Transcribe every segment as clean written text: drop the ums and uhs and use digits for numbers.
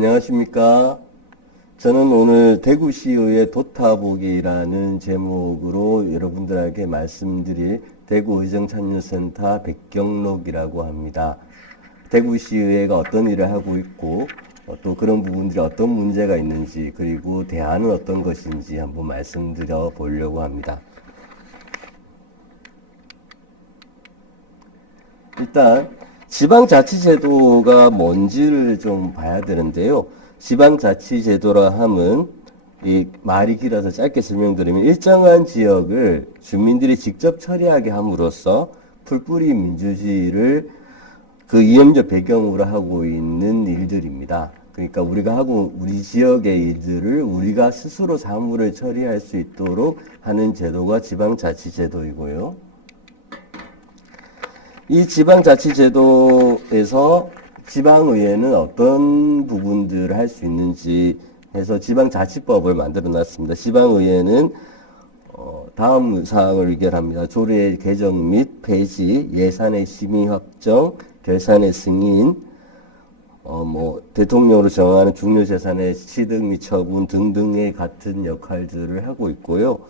안녕하십니까. 저는 오늘 대구시의회 도타보기라는 제목으로 여러분들에게 말씀드릴 대구의정참여센터 백경록이라고 합니다. 대구시의회가 어떤 일을 하고 있고 또 그런 부분들이 어떤 문제가 있는지 그리고 대안은 어떤 것인지 한번 말씀드려 보려고 합니다. 일단 지방자치제도가 뭔지를 좀 봐야 되는데요. 지방자치제도라 함은 이 말이 길어서 짧게 설명드리면 일정한 지역을 주민들이 직접 처리하게 함으로써 풀뿌리 민주주의를 그 이념적 배경으로 하고 있는 일들입니다. 그러니까 우리가 하고 우리 지역의 일들을 우리가 스스로 사무를 처리할 수 있도록 하는 제도가 지방자치제도이고요. 이 지방자치제도에서 지방의회는 어떤 부분들을 할 수 있는지 해서 지방자치법을 만들어 놨습니다. 지방의회는 다음 사항을 의결합니다. 조례 개정 및 폐지, 예산의 심의 확정, 결산의 승인, 대통령으로 정하는 중요재산의 취득 및 처분 등등의 같은 역할들을 하고 있고요.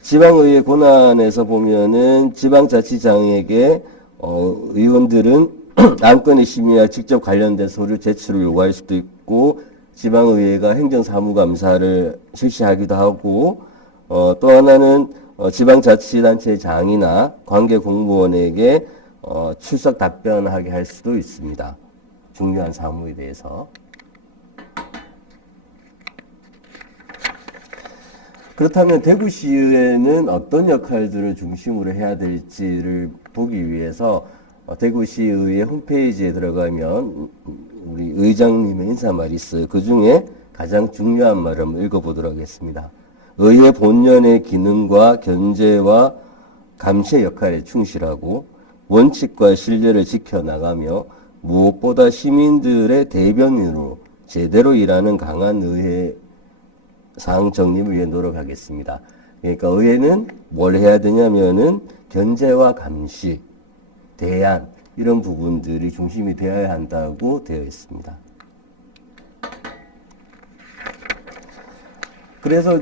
지방의회 권한에서 보면은 지방자치장에게 의원들은 안건의 심의와 직접 관련된 서류 제출을 요구할 수도 있고 지방의회가 행정사무감사를 실시하기도 하고 또 하나는 지방자치단체장이나 관계공무원에게 출석 답변하게 할 수도 있습니다. 중요한 사무에 대해서. 그렇다면 대구시의회는 어떤 역할들을 중심으로 해야 될지를 보기 위해서 대구시의회 홈페이지에 들어가면 우리 의장님의 인사말이 있어요. 그 중에 가장 중요한 말을 한번 읽어보도록 하겠습니다. 의회 본연의 기능과 견제와 감시의 역할에 충실하고 원칙과 신뢰를 지켜나가며 무엇보다 시민들의 대변인으로 제대로 일하는 강한 의회 사항 정립을 위해 노력하겠습니다. 그러니까 의회는 뭘 해야 되냐면은 견제와 감시, 대안 이런 부분들이 중심이 되어야 한다고 되어 있습니다. 그래서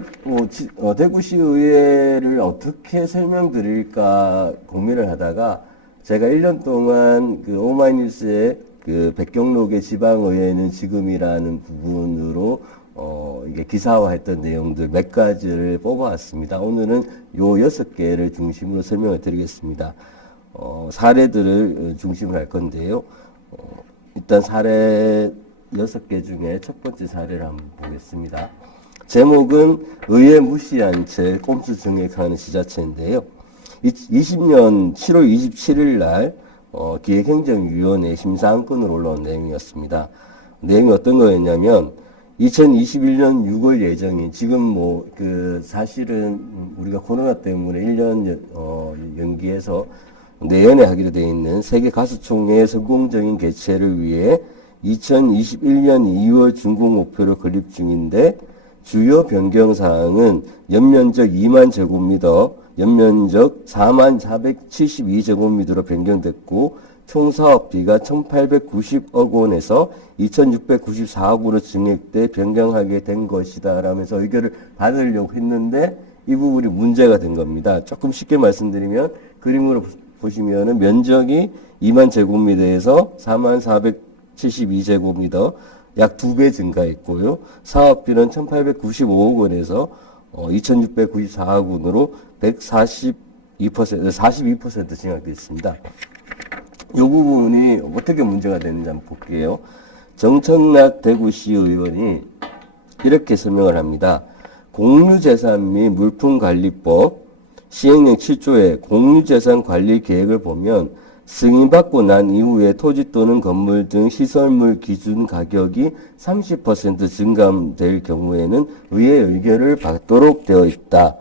대구시의회를 어떻게 설명드릴까 고민을 하다가 제가 1년 동안 그 오마이뉴스의 그 백경록의 지방의회는 지금이라는 부분으로 이게 기사화했던 내용들 몇 가지를 뽑아왔습니다. 오늘은 요 6개를 중심으로 설명을 드리겠습니다. 사례들을 중심으로 할 건데요. 일단 사례 6개 중에 첫 번째 사례를 한번 보겠습니다. 제목은 의회 무시한 채 꼼수 증액하는 지자체인데요. 20년 7월 27일 날 기획행정위원회 심사안건으로 올라온 내용이었습니다. 내용이 어떤 거였냐면 2021년 6월 예정인 지금 사실은 우리가 코로나 때문에 1년 연기해서 내년에 하기로 되어 있는 세계 가수총회의 성공적인 개최를 위해 2021년 2월 준공 목표로 건립 중인데 주요 변경 사항은 연면적 2만 제곱미터, 연면적 4만 472제곱미터로 변경됐고 총 사업비가 1,890억 원에서 2,694억 원으로 증액돼 변경하게 된 것이다 라면서 의결을 받으려고 했는데 이 부분이 문제가 된 겁니다. 조금 쉽게 말씀드리면 그림으로 보시면은 면적이 2만 제곱미터에서 4만 472제곱미터 약 2배 증가했고요. 사업비는 1,895억 원에서 2,694억 원으로 42% 증액됐습니다. 이 부분이 어떻게 문제가 되는지 한번 볼게요. 정청락 대구시 의원이 이렇게 설명을 합니다. 공유재산 및 물품관리법 시행령 7조의 공유재산 관리 계획을 보면 승인받고 난 이후에 토지 또는 건물 등 시설물 기준 가격이 30% 증감될 경우에는 의회 의결을 받도록 되어 있다.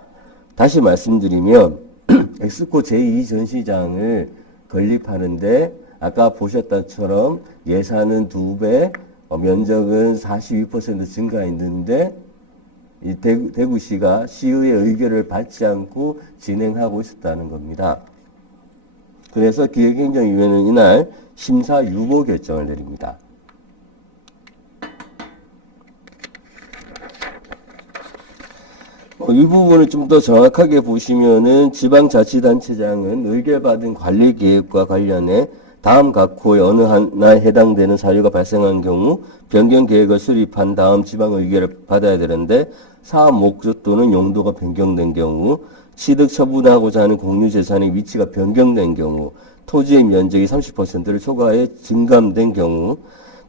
다시 말씀드리면 엑스코 제2전시장을 건립하는데 아까 보셨다처럼 예산은 2배, 면적은 42% 증가했는데 이 대구시가 시의회 의결을 받지 않고 진행하고 있었다는 겁니다. 그래서 기획행정위원회는 이날 심사 유보 결정을 내립니다. 이 부분을 좀 더 정확하게 보시면은 지방자치단체장은 의결받은 관리계획과 관련해 다음 각 호의 어느 하나에 해당되는 사유가 발생한 경우 변경 계획을 수립한 다음 지방 의결을 받아야 되는데 사업 목적 또는 용도가 변경된 경우, 취득 처분하고자 하는 공유재산의 위치가 변경된 경우, 토지의 면적이 30%를 초과해 증감된 경우,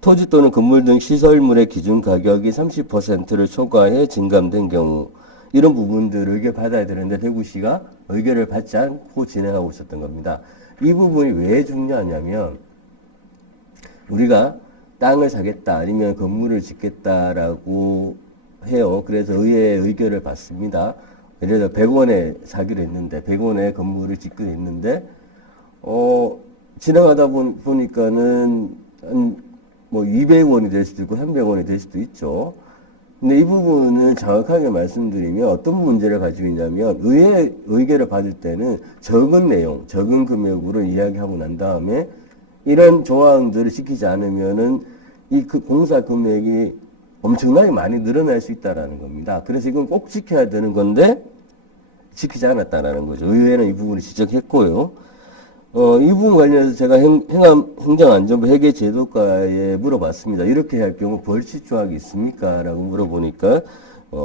토지 또는 건물 등 시설물의 기준 가격이 30%를 초과해 증감된 경우, 이런 부분들을 의결받아야 되는데 대구시가 의결을 받지 않고 진행하고 있었던 겁니다. 이 부분이 왜 중요하냐면 우리가 땅을 사겠다 아니면 건물을 짓겠다라고 해요. 그래서 의회의 의결을 받습니다. 예를 들어 100원에 사기로 했는데 100원에 건물을 짓기로 했는데 진행하다 보니까는 뭐 200원이 될 수도 있고 300원이 될 수도 있죠. 근데 이 부분은 정확하게 말씀드리면 어떤 문제를 가지고 있냐면 의회 의결을 받을 때는 적은 내용, 적은 금액으로 이야기하고 난 다음에 이런 조항들을 지키지 않으면은 그 공사 금액이 엄청나게 많이 늘어날 수 있다라는 겁니다. 그래서 이건 꼭 지켜야 되는 건데 지키지 않았다라는 거죠. 의회는 이 부분을 지적했고요. 이 부분 관련해서 제가 행정안전부 회계제도과에 물어봤습니다. 이렇게 할 경우 벌칙 조항이 있습니까? 라고 물어보니까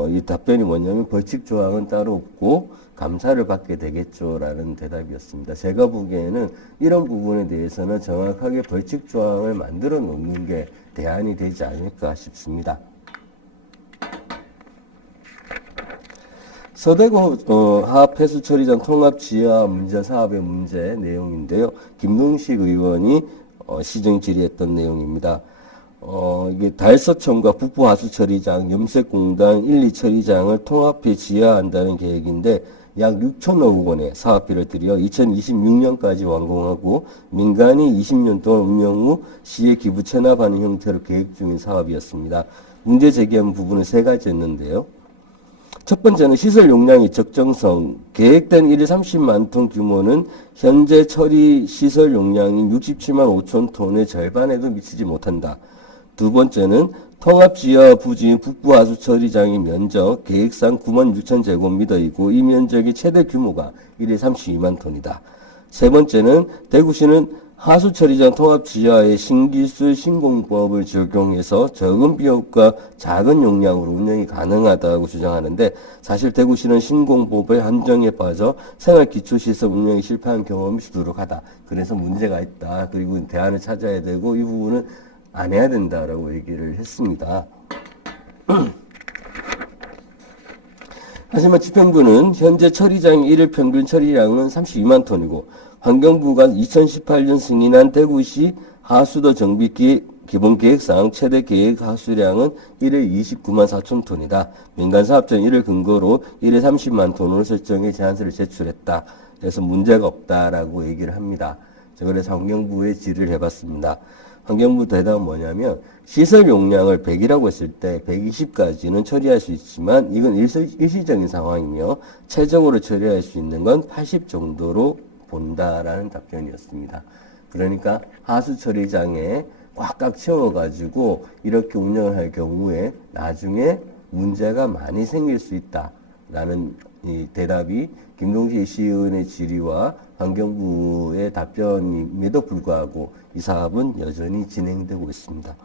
이 답변이 뭐냐면 벌칙 조항은 따로 없고 감사를 받게 되겠죠 라는 대답이었습니다. 제가 보기에는 이런 부분에 대해서는 정확하게 벌칙 조항을 만들어 놓는 게 대안이 되지 않을까 싶습니다. 서대구 하합폐수처리장 통합지하 문제 사업의 문제 내용인데요. 김동식 의원이 시정 질의했던 내용입니다. 이게 달서청과 북부하수처리장, 염색공단 1, 2처리장을 통합해 지하한다는 계획인데 약 6천억 원의 사업비를 들여 2026년까지 완공하고 민간이 20년 동안 운영 후 시에 기부 체납하는 형태로 계획 중인 사업이었습니다. 문제 제기한 부분은 세 가지였는데요. 첫 번째는 시설 용량의 적정성, 계획된 1일 30만 톤 규모는 현재 처리 시설 용량인 67만 5천 톤의 절반에도 미치지 못한다. 두 번째는 통합지하 부지인 북부하수처리장의 면적 계획상 9만 6천 제곱미터이고 이 면적의 최대 규모가 1일 32만 톤이다. 세 번째는 대구시는 하수처리장 통합지하의 신기술 신공법을 적용해서 적은 비용과 작은 용량으로 운영이 가능하다고 주장하는데 사실 대구시는 신공법의 한정에 빠져 생활기초시설 운영이 실패한 경험이 수두룩하다. 그래서 문제가 있다. 그리고 대안을 찾아야 되고 이 부분은 안 해야 된다라고 얘기를 했습니다. 하지만 집행부는 현재 처리장 일일 평균 처리량은 32만 톤이고 환경부가 2018년 승인한 대구시 하수도 정비 기본계획상 최대 계획 하수량은 1회 29만 4천 톤이다. 민간사업자는 이를 근거로 1회 30만 톤으로 설정해 제안서를 제출했다. 그래서 문제가 없다라고 얘기를 합니다. 그래서 환경부에 질의를 해봤습니다. 환경부 대답은 뭐냐면 시설 용량을 100이라고 했을 때 120까지는 처리할 수 있지만 이건 일시적인 상황이며 최종으로 처리할 수 있는 건 80 정도로 본다라는 답변이었습니다. 그러니까 하수처리장에 꽉꽉 채워가지고 이렇게 운영을 할 경우에 나중에 문제가 많이 생길 수 있다라는 이 대답이 김동식 시의원의 질의와 환경부의 답변임에도 불구하고 이 사업은 여전히 진행되고 있습니다.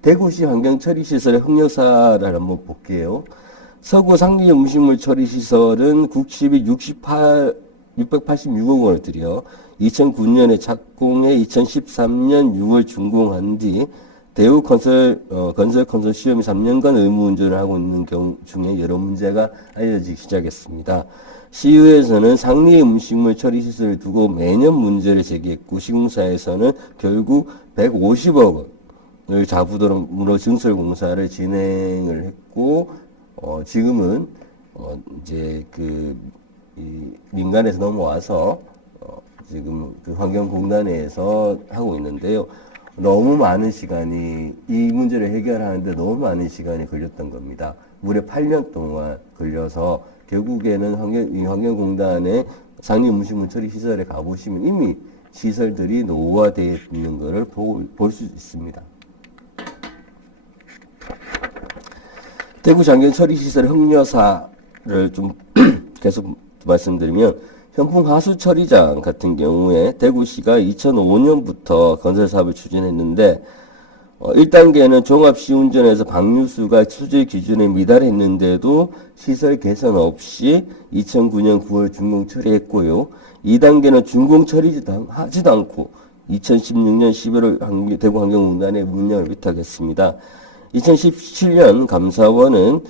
대구시 환경처리시설의 흑역사를 한번 볼게요. 서구 상리 음식물 처리시설은 국집이 686억 원을 들여 2009년에 착공해 2013년 6월 준공한 뒤 대우 건설 컨소시엄이 3년간 의무 운전을 하고 있는 경우 중에 여러 문제가 알려지기 시작했습니다. 시의회에서는 상리 음식물 처리 시설을 두고 매년 문제를 제기했고 시공사에서는 결국 150억 원을 자부도로 증설 공사를 진행을 했고 지금은 이제 이 민간에서 넘어와서 지금 그 환경공단에서 하고 있는데요. 너무 많은 시간이 이 문제를 해결하는데 너무 많은 시간이 걸렸던 겁니다. 무려 8년 동안 걸려서 결국에는 환경공단의 상리 음식물 처리 시설에 가보시면 이미 시설들이 노후화되어 있는 것을 볼 수 있습니다. 대구 장경 처리시설 흑려사를 좀 계속 말씀드리면 현풍 하수 처리장 같은 경우에 대구시가 2005년부터 건설 사업을 추진했는데 1단계는 종합시운전에서 방류수가 수질 기준에 미달했는데도 시설 개선 없이 2009년 9월 준공 처리했고요. 2단계는 준공 처리하지도 않고 2016년 11월 대구 환경공단에 문명을 위탁했습니다. 2017년 감사원은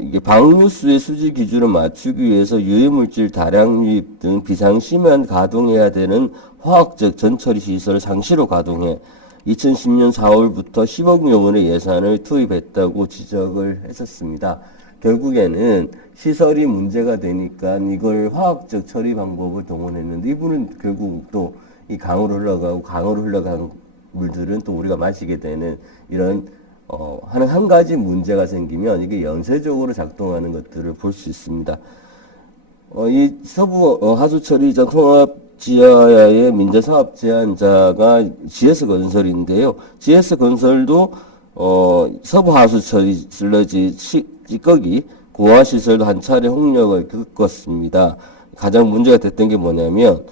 이게 방류수의 수질 기준을 맞추기 위해서 유해물질 다량 유입 등 비상시만 가동해야 되는 화학적 전처리 시설을 상시로 가동해 2010년 4월부터 10억 원의 예산을 투입했다고 지적을 했었습니다. 결국에는 시설이 문제가 되니까 이걸 화학적 처리 방법을 동원했는데 이분은 결국 또 이 강으로 흘러가고 강으로 흘러간 물들은 또 우리가 마시게 되는 이런 한 가지 문제가 생기면 이게 연쇄적으로 작동하는 것들을 볼 수 있습니다. 이 서부 하수처리장 통합지하의 민자사업 제안자가 GS건설인데요. GS건설도 서부 하수처리 슬러지 찌꺼기 고화시설도 한 차례 홍역을 겪었습니다. 가장 문제가 됐던 게 뭐냐면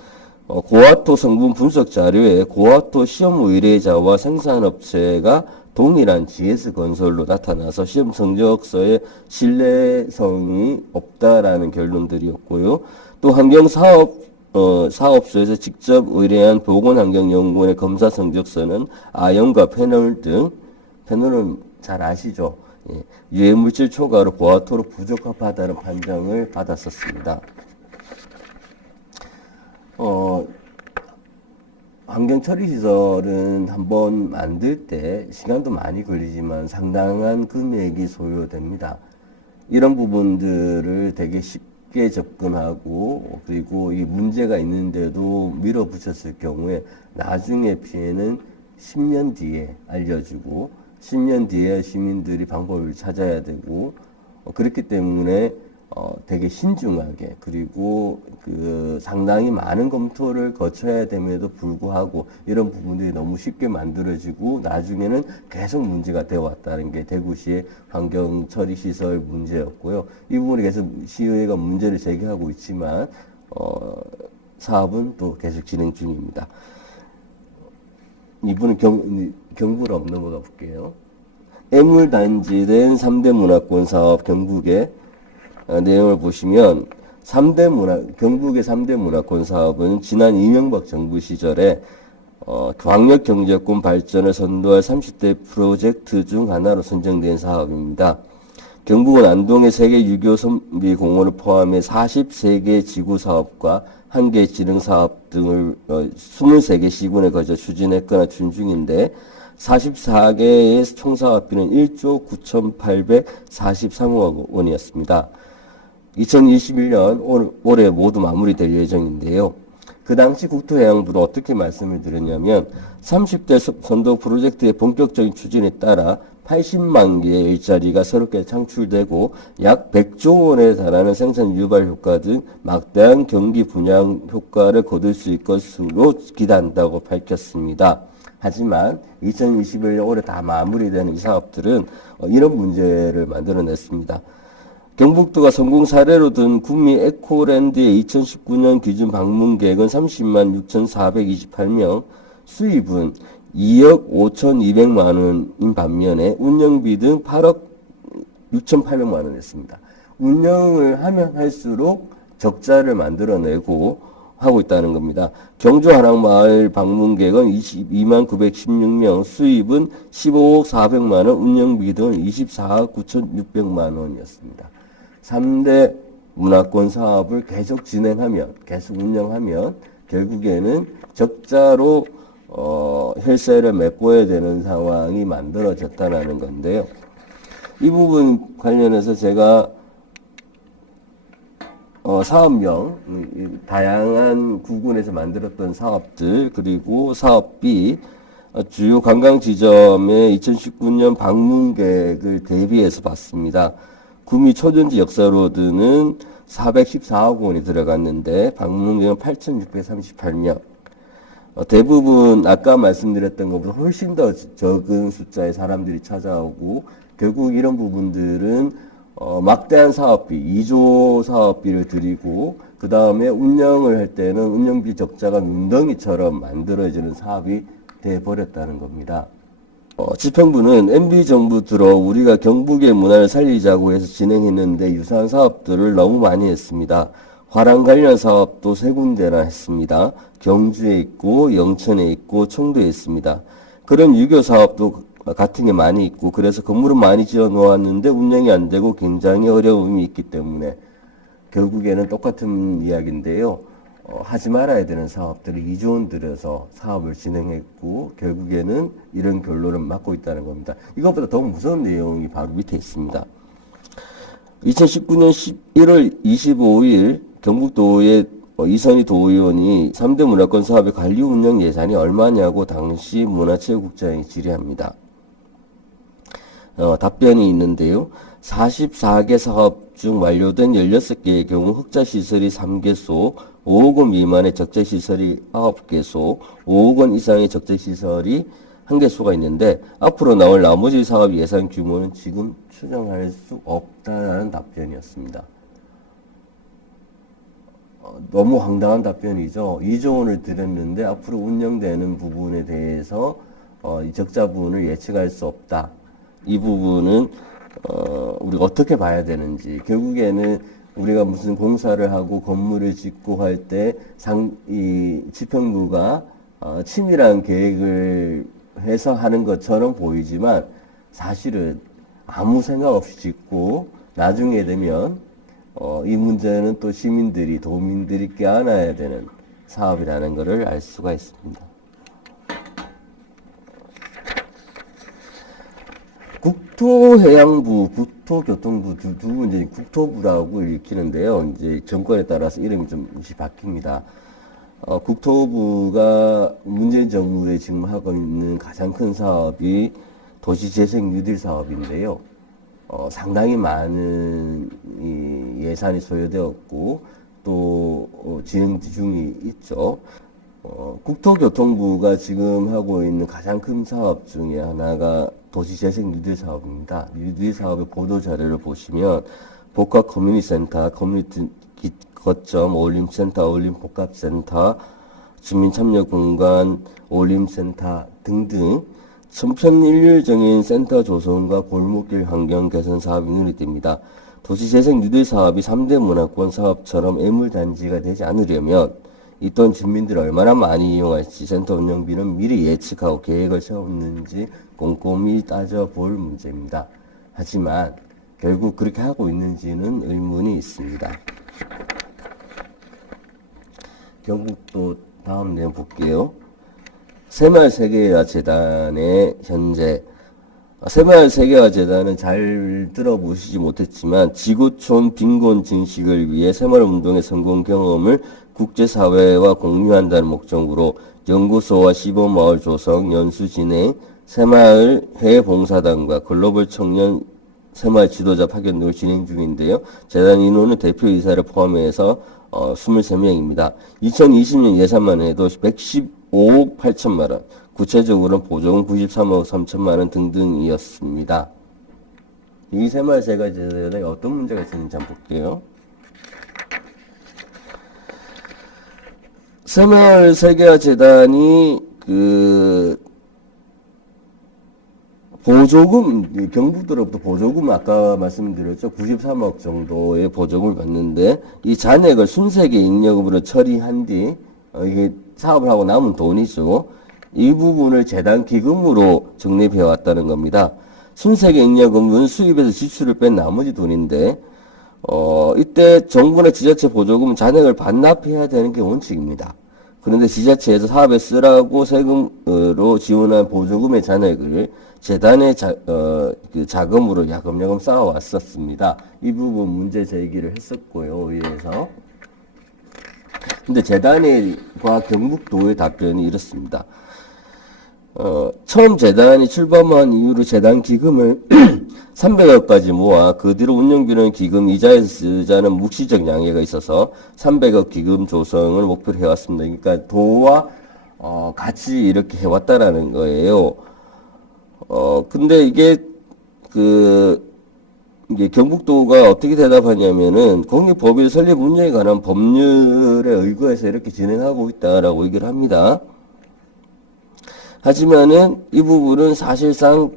고화토 성분 분석 자료에 고화토 시험 의뢰자와 생산업체가 동일한 GS건설로 나타나서 시험 성적서에 신뢰성이 없다라는 결론들이었고요. 또 사업소에서 직접 의뢰한 보건환경연구원의 검사 성적서는 아연과 페놀 등, 페놀은 잘 아시죠? 예, 유해물질 초과로 고화토로 부적합하다는 판정을 받았었습니다. 환경처리시설은 한번 만들 때 시간도 많이 걸리지만 상당한 금액이 소요됩니다. 이런 부분들을 되게 쉽게 접근하고 그리고 이 문제가 있는데도 밀어붙였을 경우에 나중에 피해는 10년 뒤에 알려주고 10년 뒤에 시민들이 방법을 찾아야 되고 그렇기 때문에 되게 신중하게 그리고 상당히 많은 검토를 거쳐야 됨에도 불구하고 이런 부분들이 너무 쉽게 만들어지고 나중에는 계속 문제가 되어 왔다는 게 대구시의 환경처리시설 문제였고요. 이 부분에 계속 시의회가 문제를 제기하고 있지만 사업은 또 계속 진행 중입니다. 이분은 경부로 넘어가 볼게요. 애물단지된 3대 문화권 사업 경북의 내용을 보시면 경북의 3대 문화권 사업은 지난 이명박 정부 시절에 광역경제권 발전을 선도할 30대 프로젝트 중 하나로 선정된 사업입니다. 경북은 안동의 세계 유교 선비 공원을 포함해 43개 지구 사업과 1개 지능 사업 등을 23개 시군에 거쳐 추진했거나 추진 중인데 44개의 총 사업비는 1조 9,843억 원이었습니다. 2021년 올해 모두 마무리될 예정인데요. 그 당시 국토해양부는 어떻게 말씀을 드렸냐면 30대 선도 프로젝트의 본격적인 추진에 따라 80만 개의 일자리가 새롭게 창출되고 약 100조 원에 달하는 생산 유발 효과 등 막대한 경기 분양 효과를 거둘 수 있을 것으로 기대한다고 밝혔습니다. 하지만 2021년 올해 다 마무리되는 이 사업들은 이런 문제를 만들어냈습니다. 경북도가 성공 사례로 든 구미 에코랜드의 2019년 기준 방문 계획은 30만 6,428명, 수입은 2억 5,200만 원인 반면에 운영비 등 8억 6,800만 원이었습니다. 운영을 하면 할수록 적자를 만들어내고 하고 있다는 겁니다. 경주 한옥마을 방문 계획은 22만 916명, 수입은 15억 400만 원, 운영비 등은 24억 9,600만 원이었습니다. 3대 문화권 사업을 계속 진행하면, 계속 운영하면 결국에는 적자로 혈세를 메꿔야 되는 상황이 만들어졌다는 건데요. 이 부분 관련해서 제가 사업명, 다양한 구군에서 만들었던 사업들, 그리고 사업비, 주요 관광지점의 2019년 방문 계획을 대비해서 봤습니다. 구미 초전지 역사로드는 414억 원이 들어갔는데 방문객은 8,638명, 대부분 아까 말씀드렸던 것보다 훨씬 더 적은 숫자의 사람들이 찾아오고 결국 이런 부분들은 막대한 사업비, 2조 사업비를 들이고 그 다음에 운영을 할 때는 운영비 적자가 눈덩이처럼 만들어지는 사업이 돼버렸다는 겁니다. 집행부는 MB정부 들어 우리가 경북의 문화를 살리자고 해서 진행했는데 유사한 사업들을 너무 많이 했습니다. 화랑 관련 사업도 세 군데나 했습니다. 경주에 있고 영천에 있고 청도에 있습니다. 그런 유교 사업도 같은 게 많이 있고 그래서 건물은 많이 지어 놓았는데 운영이 안 되고 굉장히 어려움이 있기 때문에 결국에는 똑같은 이야기인데요. 하지 말아야 되는 사업들을 2조 원 들여서 사업을 진행했고 결국에는 이런 결론을 맞고 있다는 겁니다. 이것보다 더 무서운 내용이 바로 밑에 있습니다. 2019년 11월 25일 경북도의 이선희 도의원이 3대 문화권 사업의 관리 운영 예산이 얼마냐고 당시 문화체육국장이 질의합니다. 답변이 있는데요. 44개 사업 중 완료된 16개의 경우 흑자시설이 3개소, 5억 원 미만의 적재시설이 9개소, 5억 원 이상의 적재시설이 1개소가 있는데 앞으로 나올 나머지 사업 예산 규모는 지금 추정할 수 없다는 답변이었습니다. 너무 황당한 답변이죠. 2조 원을 들였는데 앞으로 운영되는 부분에 대해서 이 적자 부분을 예측할 수 없다. 이 부분은 우리가 어떻게 봐야 되는지 결국에는 우리가 무슨 공사를 하고 건물을 짓고 할 때 이 집행부가 치밀한 계획을 해서 하는 것처럼 보이지만 사실은 아무 생각 없이 짓고 나중에 되면 이 문제는 또 시민들이 도민들이 껴안아야 되는 사업이라는 것을 알 수가 있습니다. 국토해양부, 국토교통부 두 이제 국토부라고 읽히는데요. 이제 정권에 따라서 이름이 좀 바뀝니다. 국토부가 문재인 정부에 지금 하고 있는 가장 큰 사업이 도시재생 뉴딜 사업인데요. 상당히 많은 예산이 소요되었고 또 진행 중이 있죠. 국토교통부가 지금 하고 있는 가장 큰 사업 중에 하나가 도시재생 뉴딜 사업입니다. 뉴딜 사업의 보도자료를 보시면 복합 커뮤니티센터, 커뮤니티 거점, 어울림센터, 어울림복합센터, 주민참여공간, 어울림센터 등등 천편일률적인 센터 조성과 골목길 환경 개선 사업이 눈에 띕니다. 도시재생 뉴딜 사업이 3대 문화권 사업처럼 애물단지가 되지 않으려면 이 또한 주민들이 얼마나 많이 이용할지 센터 운영비는 미리 예측하고 계획을 세웠는지 꼼꼼히 따져볼 문제입니다. 하지만 결국 그렇게 하고 있는지는 의문이 있습니다. 경북도 다음 내용 볼게요. 새마을세계화재단의 현재 새마을세계화재단은 잘 들어보시지 못했지만 지구촌 빈곤 증식을 위해 새마을운동의 성공 경험을 국제사회와 공유한다는 목적으로 연구소와 시범마을 조성, 연수 진행, 새마을 해외봉사단과 글로벌 청년 새마을 지도자 파견 등을 진행 중인데요. 재단 인원은 대표이사를 포함해서 23명입니다. 2020년 예산만 해도 115억 8천만 원, 구체적으로는 보조금 93억 3천만 원 등등이었습니다. 이 새마을세계화재단에 어떤 문제가 있었는지 한번 볼게요. 새마을세계화재단이 보조금, 경북도로부터 보조금 아까 말씀드렸죠. 93억 정도의 보조금을 받는데 이 잔액을 순세계 잉여금으로 처리한 뒤 이게 사업을 하고 남은 돈이죠. 이 부분을 재단 기금으로 적립해 왔다는 겁니다. 순세계 잉여금은 수입에서 지출을 뺀 나머지 돈인데 이때 정부나 지자체 보조금은 잔액을 반납해야 되는 게 원칙입니다. 그런데 지자체에서 사업에 쓰라고 세금으로 지원한 보조금의 잔액을 재단의 자금으로 야금야금 쌓아왔었습니다. 이 부분 문제 제기를 했었고요, 의회에서. 근데 재단과 경북도의 답변이 이렇습니다. 처음 재단이 출범한 이후로 재단 기금을 300억까지 모아 그 뒤로 운영비는 기금 이자에서 쓰자는 묵시적 양해가 있어서 300억 기금 조성을 목표로 해왔습니다. 그러니까 도와 같이 이렇게 해왔다라는 거예요. 근데 이게 경북도가 어떻게 대답하냐면은 공익법일 설립 운영에 관한 법률에 의거해서 이렇게 진행하고 있다라고 얘기를 합니다. 하지만은 이 부분은 사실상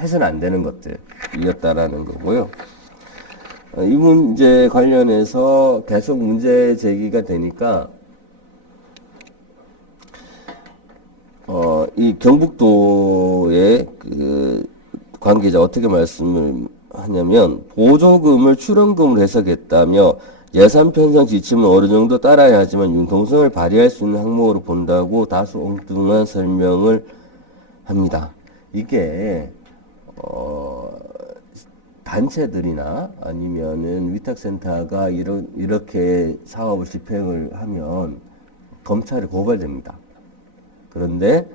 해서는 안 되는 것들이었다라는 거고요. 이 문제 관련해서 계속 문제 제기가 되니까 이 경북도의 관계자 어떻게 말씀을 하냐면 보조금을 출원금으로 해석했다며 예산 편성 지침은 어느 정도 따라야 하지만 융통성을 발휘할 수 있는 항목으로 본다고 다소 엉뚱한 설명을 합니다. 이게 단체들이나 아니면은 위탁센터가 이렇게 사업을 집행을 하면 검찰에 고발됩니다. 그런데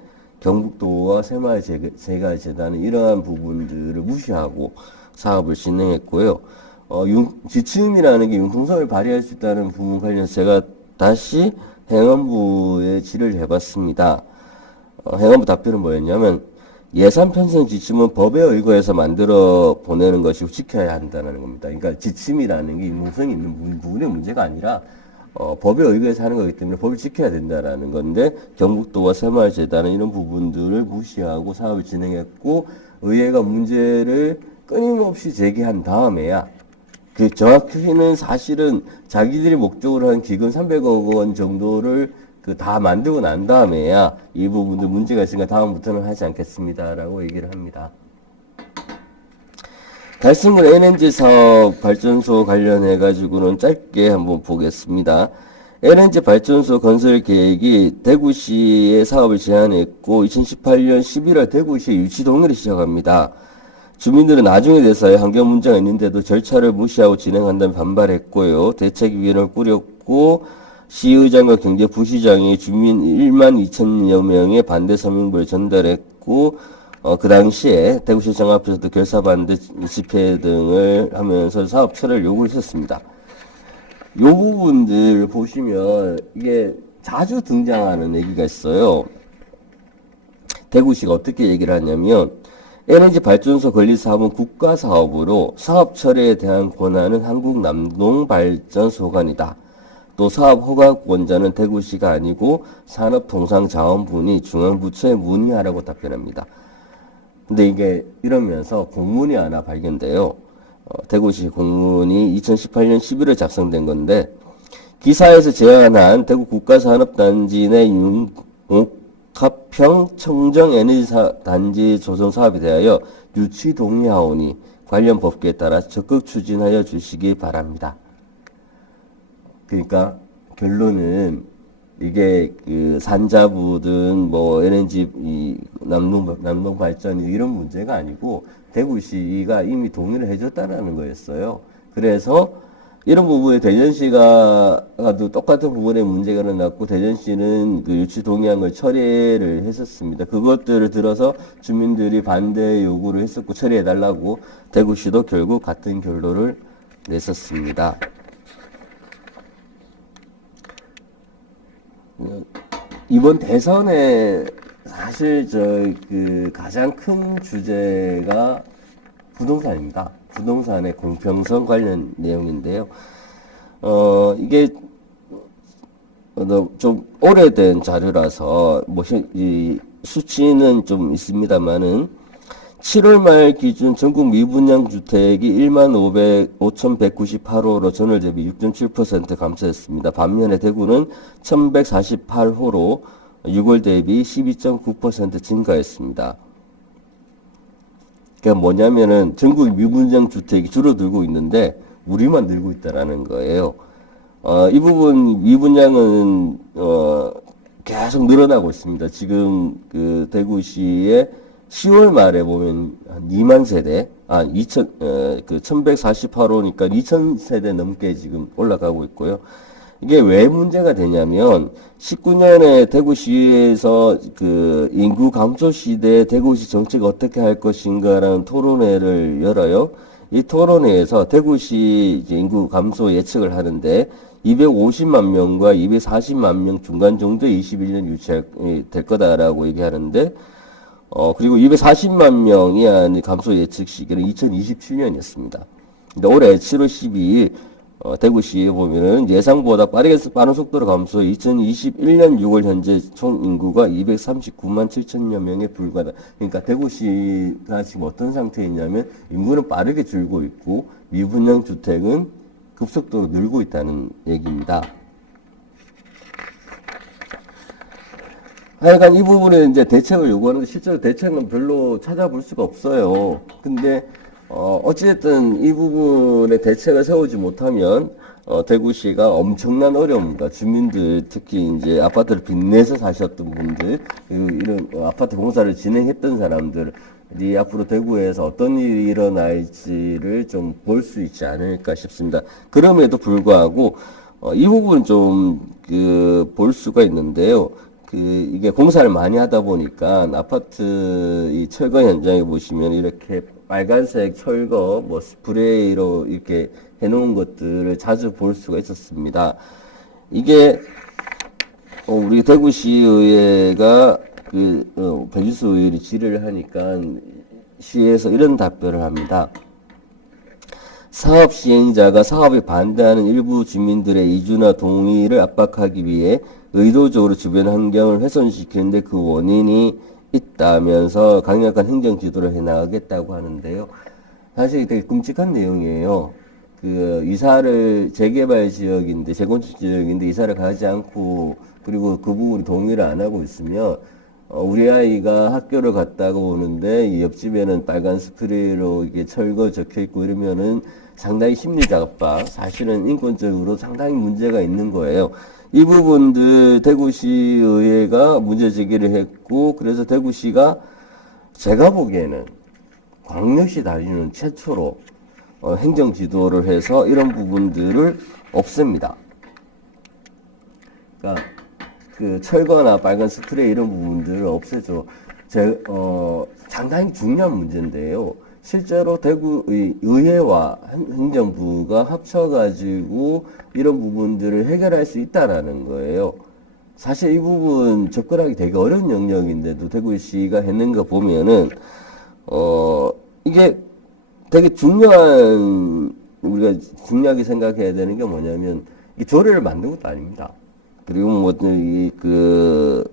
경북도와 새마을제갈재단은 이러한 부분들을 무시하고 사업을 진행했고요. 지침이라는 게 융통성을 발휘할 수 있다는 부분 관련해서 제가 다시 행안부에 질의를 해봤습니다. 행안부 답변은 뭐였냐면 예산 편성 지침은 법에 의거해서 만들어 보내는 것이고 지켜야 한다는 겁니다. 그러니까 지침이라는 게 융통성이 있는 부분의 문제가 아니라 법에 의거해서 하는 거기 때문에 법을 지켜야 된다라는 건데 경북도와 새마을재단은 이런 부분들을 무시하고 사업을 진행했고 의회가 문제를 끊임없이 제기한 다음에야 정확히는 사실은 자기들이 목적으로 한 기금 300억 원 정도를 다 만들고 난 다음에야 이 부분들 문제가 있으니까 다음부터는 하지 않겠습니다라고 얘기를 합니다. 달성군 LNG 사업 발전소 관련해 가지고는 짧게 한번 보겠습니다. LNG 발전소 건설 계획이 대구시의 사업을 제안했고 2018년 11월 대구시의 유치 동의를 시작합니다. 주민들은 나중에 돼서야 환경 문제가 있는데도 절차를 무시하고 진행한다며 반발했고요. 대책위원회를 꾸렸고 시의장과 경제부시장이 주민 1만 2천여 명의 반대 서명부를 전달했고 그 당시에 대구시청 앞에서도 결사반대 집회 등을 하면서 사업 철회를 요구를 했었습니다. 이 부분들 보시면 이게 자주 등장하는 얘기가 있어요. 대구시가 어떻게 얘기를 하냐면 LNG 발전소 건립 사업은 국가 사업으로 사업 철회에 대한 권한은 한국남동발전소관이다. 또 사업 허가권자는 대구시가 아니고 산업통상자원부니 중앙부처에 문의하라고 답변합니다. 근데 이게 이러면서 공문이 하나 발견돼요. 대구시 공문이 2018년 11월 작성된 건데 기사에서 제안한 대구 국가산업단지 내 융합형 청정 에너지 단지 조성 사업에 대하여 유치 동의하오니 관련 법규에 따라 적극 추진하여 주시기 바랍니다. 그러니까 결론은 이게 산자부든 뭐 LNG 남동 발전이 이런 문제가 아니고 대구시가 이미 동의를 해줬다라는 거였어요. 그래서 이런 부분에 대전시가 똑같은 부분에 문제가 일어났고 대전시는 유치 동의한 걸 처리를 했었습니다. 그것들을 들어서 주민들이 반대 요구를 했었고 처리해달라고 대구시도 결국 같은 결론을 냈었습니다. 이번 대선에 사실 가장 큰 주제가 부동산입니다. 부동산의 공평성 관련 내용인데요. 이게 좀 오래된 자료라서 이 수치는 좀 있습니다만은 7월 말 기준 전국 미분양 주택이 15,198호로 전월 대비 6.7% 감소했습니다. 반면에 대구는 1,148호로 6월 대비 12.9% 증가했습니다. 그러니까 뭐냐면은 전국 미분양 주택이 줄어들고 있는데 우리만 늘고 있다라는 거예요. 이 부분 미분양은 계속 늘어나고 있습니다. 지금 대구시의 10월 말에 보면 한 2만 세대, 1148호니까 2000세대 넘게 지금 올라가고 있고요. 이게 왜 문제가 되냐면 19년에 대구시에서 인구 감소 시대에 대구시 정책 어떻게 할 것인가라는 토론회를 열어요. 이 토론회에서 대구시 이제 인구 감소 예측을 하는데 250만 명과 240만 명 중간 정도에 21년 유치될 거다라고 얘기하는데 그리고 240만 명이 한 감소 예측 시기는 2027년이었습니다. 근데 올해 7월 12일 대구시에 보면은 예상보다 빠른 속도로 감소해 2021년 6월 현재 총 인구가 239만 7천여 명에 불과하다. 그러니까 대구시가 지금 어떤 상태에 있냐면 인구는 빠르게 줄고 있고 미분양 주택은 급속도로 늘고 있다는 얘기입니다. 하여간 이 부분에 이제 대책을 요구하는데 실제로 대책은 별로 찾아볼 수가 없어요. 근데 어찌됐든 이 부분에 대책을 세우지 못하면 대구시가 엄청난 어려움과 주민들 특히 이제 아파트를 빚내서 사셨던 분들 이런 아파트 공사를 진행했던 사람들이 앞으로 대구에서 어떤 일이 일어날지를 좀 볼 수 있지 않을까 싶습니다. 그럼에도 불구하고 이 부분 좀 볼 수가 있는데요. 이게 공사를 많이 하다 보니까 아파트 이 철거 현장에 보시면 이렇게 빨간색 철거 뭐 스프레이로 이렇게 해놓은 것들을 자주 볼 수가 있었습니다. 이게 우리 대구시의회가 배주수 의원이 질의를 하니까 시에서 이런 답변을 합니다. 사업 시행자가 사업에 반대하는 일부 주민들의 이주나 동의를 압박하기 위해 의도적으로 주변 환경을 훼손시키는데 그 원인이 있다면서 강력한 행정 지도를 해나가겠다고 하는데요. 사실 되게 끔찍한 내용이에요. 이사를 재개발 지역인데, 재건축 지역인데 이사를 가지 않고, 그리고 그 부분을 동의를 안 하고 있으면, 우리 아이가 학교를 갔다가 오는데, 이 옆집에는 빨간 스프레이로 이게 철거 적혀 있고 이러면은 상당히 심리적 압박, 사실은 인권적으로 상당히 문제가 있는 거예요. 이 부분들 대구시의회가 문제 제기를 했고, 그래서 대구시가 제가 보기에는 광역시 다니는 최초로 행정 지도를 해서 이런 부분들을 없앱니다. 그러니까 철거나 빨간 스프레이 이런 부분들을 없애줘. 상당히 중요한 문제인데요. 실제로 대구 의회와 행정부가 합쳐가지고 이런 부분들을 해결할 수 있다라는 거예요. 사실 이 부분 접근하기 되게 어려운 영역인데도 대구시가 했는 거 보면은 이게 되게 중요한 우리가 중요하게 생각해야 되는 게 뭐냐면 이 조례를 만든 것도 아닙니다. 그리고 뭐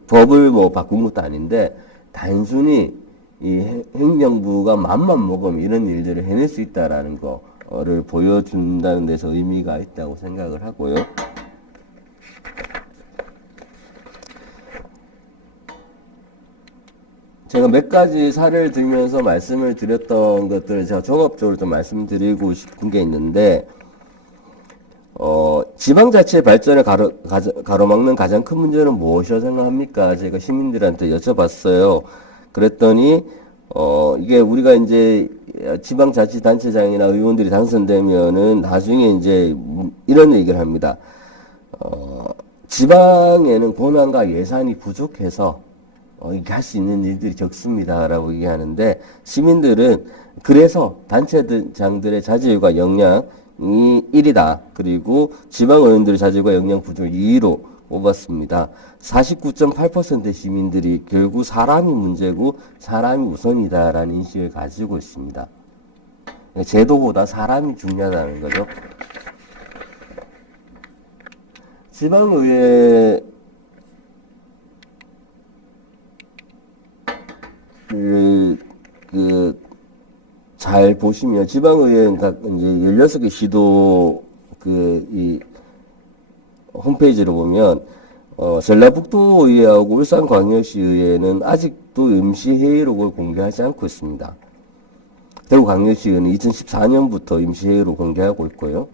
법을 뭐 바꾼 것도 아닌데 단순히 이 행정부가 맘만 먹으면 이런 일들을 해낼 수 있다라는 거를 보여준다는 데서 의미가 있다고 생각을 하고요. 제가 몇 가지 사례를 들면서 말씀을 드렸던 것들을 제가 종합적으로 좀 말씀드리고 싶은 게 있는데, 지방자치의 발전을 가로막는 가장 큰 문제는 무엇이라고 생각합니까? 제가 시민들한테 여쭤봤어요. 그랬더니 이게 우리가 이제 지방자치단체장이나 의원들이 당선되면은 나중에 이제 이런 얘기를 합니다. 지방에는 권한과 예산이 부족해서 이렇게 할 수 있는 일들이 적습니다라고 얘기하는데 시민들은 그래서 단체장들의 자질과 역량이 1이다. 그리고 지방의원들의 자질과 역량 부족을 2로 뽑았습니다. 49.8%의 시민들이 결국 사람이 문제고 사람이 우선이다라는 인식을 가지고 있습니다. 제도보다 사람이 중요하다는 거죠. 지방의회를 잘 보시면 지방의회는 이제 16개 시도 이 홈페이지를 보면 전라북도의회하고 울산광역시의회는 아직도 임시회의록을 공개하지 않고 있습니다. 대구광역시의회는 2014년부터 임시회의록 공개하고 있고요.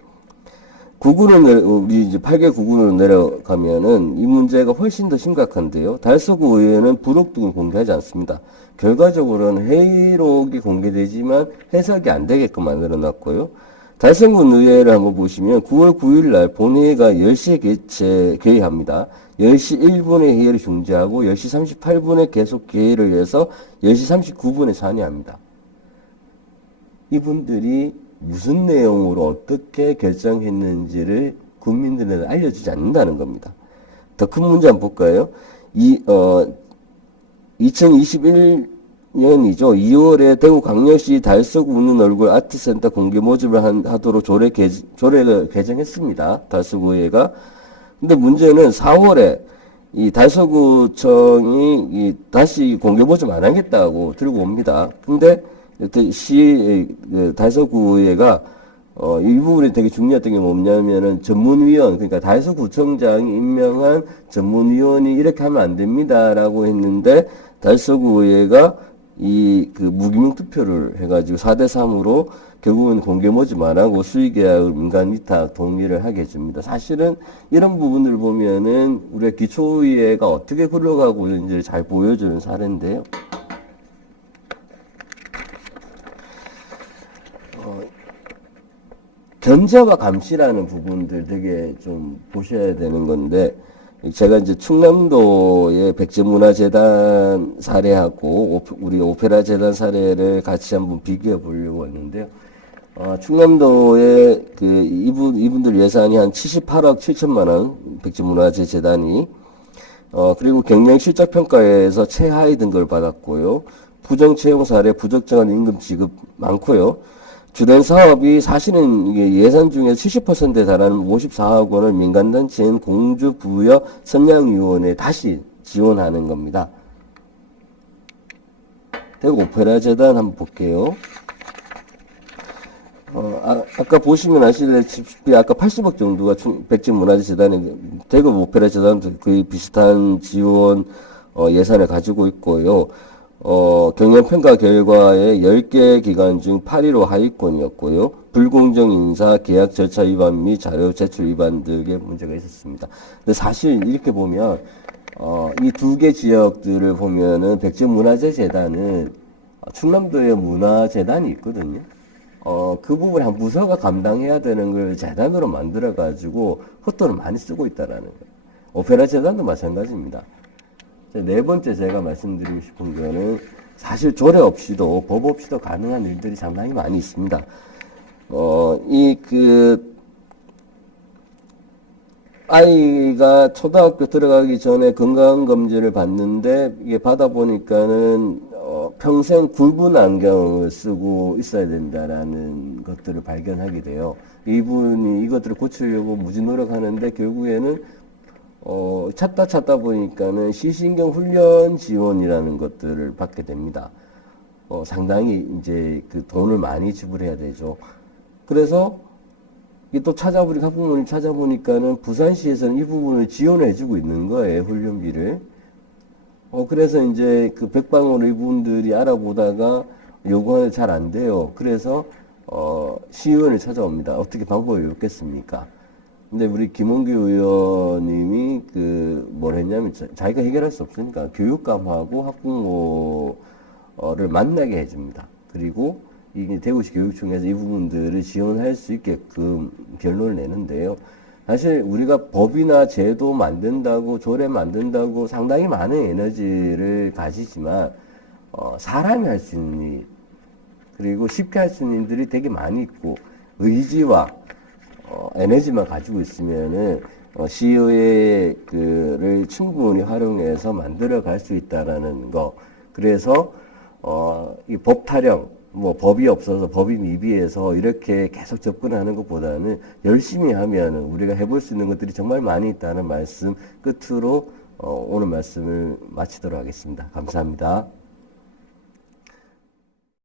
우리 이제 8개 구군으로 내려가면은 이 문제가 훨씬 더 심각한데요. 달서구 의회는 부록 등을 공개하지 않습니다. 결과적으로는 회의록이 공개되지만 해석이 안 되게끔 만들어 놨고요. 달성군 의회를 한번 보시면 9월 9일 날 본회의가 10시에 개회합니다. 10시 1분에 회의를 중지하고 10시 38분에 계속 개회를 해서 10시 39분에 산회합니다. 이분들이 무슨 내용으로 어떻게 결정했는지를 국민들에게 알려주지 않는다는 겁니다. 더 큰 문제 한번 볼까요? 2021년이죠. 2월에 대구광역시 달서구 웃는 얼굴 아트센터 공개 모집을 하도록 조례를 개정했습니다. 달서구의회가. 근데 문제는 4월에 이 달서구청이 다시 공개 모집 안 하겠다고 들고 옵니다. 근데 달서구의회가 이 부분이 되게 중요했던 게 뭐냐면은 전문위원, 그러니까 달서구청장이 임명한 전문위원이 이렇게 하면 안 됩니다라고 했는데 달서구의회가 무기명 투표를 해가지고 4대3으로 결국은 공개 모집 안 하고 수의계약을 민간 위탁 동의를 하게 해줍니다. 사실은 이런 부분을 보면은 우리가 기초의회가 어떻게 흘러가고 있는지를 잘 보여주는 사례인데요. 견제와 감시라는 부분들 되게 좀 보셔야 되는 건데, 제가 이제 충남도의 백제문화재단 사례하고 우리 오페라 재단 사례를 같이 한번 비교해 보려고 했는데요. 충남도의 이분들 예산이 한 78억 7천만 원, 백제문화재 재단이, 그리고 경영 실적 평가에서 최하위 등급을 받았고요. 부정 채용 사례, 부적정한 임금 지급 많고요. 주된 사업이 사실은 이게 예산 중에 70%에 달하는 54억 원을 민간단체인 공주부여 선량위원회에 다시 지원하는 겁니다. 대구 오페라 재단 한번 볼게요. 아까 보시면 아시다시피 아까 80억 정도가 백제문화재재단에 대구 오페라 재단도 거의 비슷한 지원 예산을 가지고 있고요. 경영평가 결과에 10개 기관 중 8위로 하위권이었고요. 불공정 인사, 계약 절차 위반 및 자료 제출 위반 등의 문제가 있었습니다. 근데 사실 이렇게 보면, 이 두 개 지역들을 보면은 백제문화재재단은 충남도에 문화재단이 있거든요. 그 부분을 한 부서가 감당해야 되는 걸 재단으로 만들어가지고 헛돈을 많이 쓰고 있다라는 거예요. 오페라 재단도 마찬가지입니다. 네 번째 제가 말씀드리고 싶은 거는 사실 조례 없이도 법 없이도 가능한 일들이 상당히 많이 있습니다. 아이가 초등학교 들어가기 전에 건강검진을 받는데 이게 받아보니까는 평생 굵은 안경을 쓰고 있어야 된다라는 것들을 발견하게 돼요. 이분이 이것들을 고치려고 무지 노력하는데 결국에는 찾다 보니까는 시신경 훈련 지원이라는 것들을 받게 됩니다. 상당히 이제 그 돈을 많이 지불해야 되죠. 그래서 또 학부모님 찾아보니까는 부산시에서는 이 부분을 지원해주고 있는 거예요, 훈련비를. 그래서 이제 그 백방으로 이분들이 알아보다가 요구는 잘 안 돼요. 그래서 시의원을 찾아옵니다. 어떻게 방법이 없겠습니까? 근데 우리 김원규 의원님이 뭘 했냐면 자기가 해결할 수 없으니까 교육감하고 학부모를 만나게 해줍니다. 그리고 이게 대구시 교육청에서 이 부분들을 지원할 수 있게끔 결론을 내는데요. 사실 우리가 법이나 제도 만든다고 조례 만든다고 상당히 많은 에너지를 가지지만 사람이 할 수 있는 일 그리고 쉽게 할 수 있는 일들이 되게 많이 있고 의지와 에너지만 가지고 있으면은 시의회를 충분히 활용해서 만들어 갈 수 있다라는 거. 그래서 이 법 타령, 법이 없어서 법이 미비해서 이렇게 계속 접근하는 것보다는 열심히 하면 우리가 해볼 수 있는 것들이 정말 많이 있다는 말씀 끝으로 오늘 말씀을 마치도록 하겠습니다. 감사합니다.